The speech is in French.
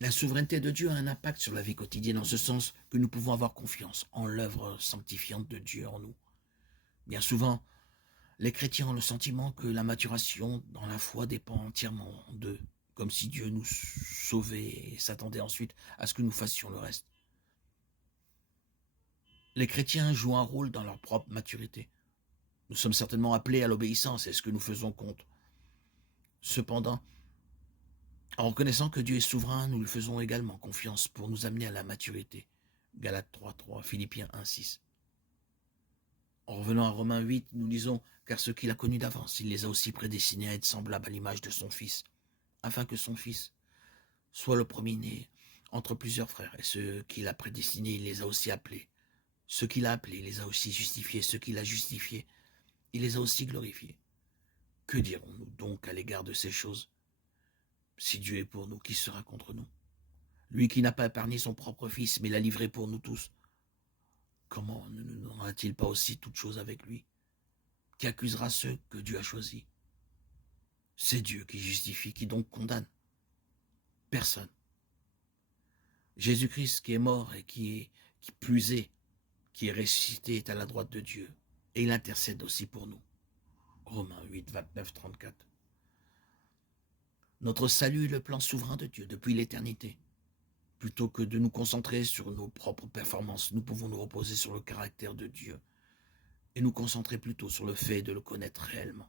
La souveraineté de Dieu a un impact sur la vie quotidienne en ce sens que nous pouvons avoir confiance en l'œuvre sanctifiante de Dieu en nous. Bien souvent, les chrétiens ont le sentiment que la maturation dans la foi dépend entièrement d'eux, comme si Dieu nous sauvait et s'attendait ensuite à ce que nous fassions le reste. Les chrétiens jouent un rôle dans leur propre maturité. Nous sommes certainement appelés à l'obéissance et ce que nous faisons compte. Cependant, en reconnaissant que Dieu est souverain, nous lui faisons également confiance pour nous amener à la maturité. Galates 3.3, Philippiens 1.6. En revenant à Romains 8, nous lisons « Car ceux qu'il a connus d'avance, il les a aussi prédestinés à être semblables à l'image de son Fils, afin que son Fils soit le premier-né entre plusieurs frères. Et ceux qu'il a prédestinés, il les a aussi appelés. Ceux qu'il a appelés, il les a aussi justifiés. Ceux qu'il a justifiés, il les a aussi glorifiés. Que dirons-nous donc à l'égard de ces choses? Si Dieu est pour nous, qui sera contre nous? Lui qui n'a pas épargné son propre Fils, mais l'a livré pour nous tous, comment ne nous donnera-t-il pas aussi toute chose avec lui? Qui accusera ceux que Dieu a choisis? C'est Dieu qui justifie, qui donc condamne? Personne. Jésus-Christ qui est mort et qui plus est, qui est ressuscité, est à la droite de Dieu. Et il intercède aussi pour nous. Romains 8, 29, 34. Notre salut est le plan souverain de Dieu depuis l'éternité. Plutôt que de nous concentrer sur nos propres performances, nous pouvons nous reposer sur le caractère de Dieu et nous concentrer plutôt sur le fait de le connaître réellement.